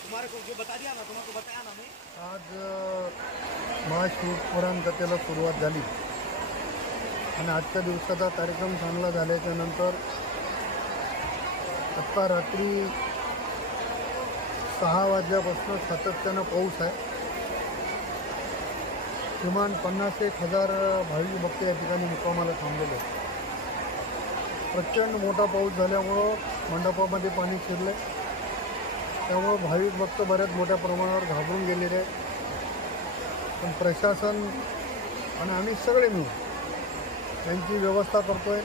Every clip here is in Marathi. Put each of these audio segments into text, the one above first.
तुम्हारे को जो बता दिया ना, तुम्हाला बताया ना मी. आज महाशिवपुराण कथेला सुरुवात झाली आणि आजच्या दिवसाचा कार्यक्रम चांगला झाल्याच्या नंतर आत्ता रात्री 6 वाजल्यापासून सातत्यानं पाऊस आहे. किमान 50,000 भाविक भक्त या ठिकाणी मुक्कामाला थांबलेले आहेत. प्रचंड मोठा पाऊस झाल्यामुळं मंडपामध्ये पाणी शिरले, त्यामुळं भाविक भक्त बऱ्याच मोठ्या प्रमाणावर घाबरून गेलेले आहेत. पण प्रशासन आणि आम्ही सगळे मिळून त्यांची व्यवस्था करतो आहे.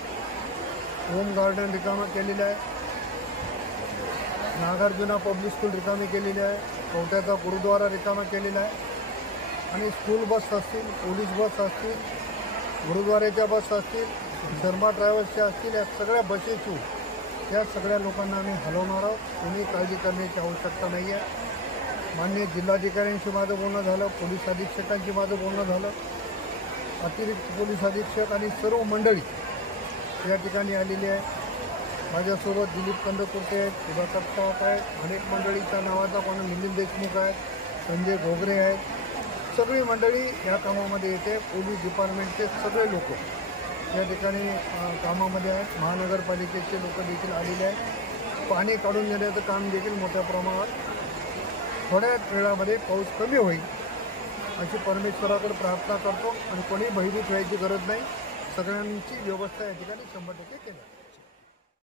होम गार्डन रिकामा केलेलं आहे, नागार्जुना पब्लिक स्कूल रिकामी केलेली आहे, कवट्याचा गुरुद्वारा रिकामा केलेला आहे आणि स्कूल बस असतील, पोलीस बस असतील, गुरुद्वाऱ्याच्या बस असतील, शर्मा ट्रॅव्हल्सच्या असतील, या सगळ्या बसेस या सगळ्या लोकांना आम्ही हलवणार आहोत. कोणी काळजी करण्याची आवश्यकता नाही आहे. माननीय जिल्हाधिकाऱ्यांशी माझं बोलणं झालं, पोलीस अधीक्षकांशी माझं बोलणं झालं, अतिरिक्त पोलीस अधीक्षक आणि सर्व मंडळी या ठिकाणी आलेली आहे. माझ्यासोबत दिलीप कंदकुर्ते आहेत, सुधाकर साहेब आहेत, अनेक मंडळीच्या नावाचा कोण मिलिंद देशमुख आहेत, संजय घोगरे आहेत. सगळी मंडळी या कामामध्ये येते. पोलीस डिपार्टमेंटचे सगळे लोक या ठिकाणी कामामध्ये आहेत. महानगरपालिकेचे लोक देखील आलेले आहेत. पाणी काढून देण्याचं काम देखील मोठ्या प्रमाणात थोड्या वेळामध्ये पाऊस कमी होईल अशी परमेश्वराकडे प्रार्थना करतो आणि कोणी भयभीत व्हायची गरज नाही. सगळ्यांची व्यवस्था या ठिकाणी 100% केली.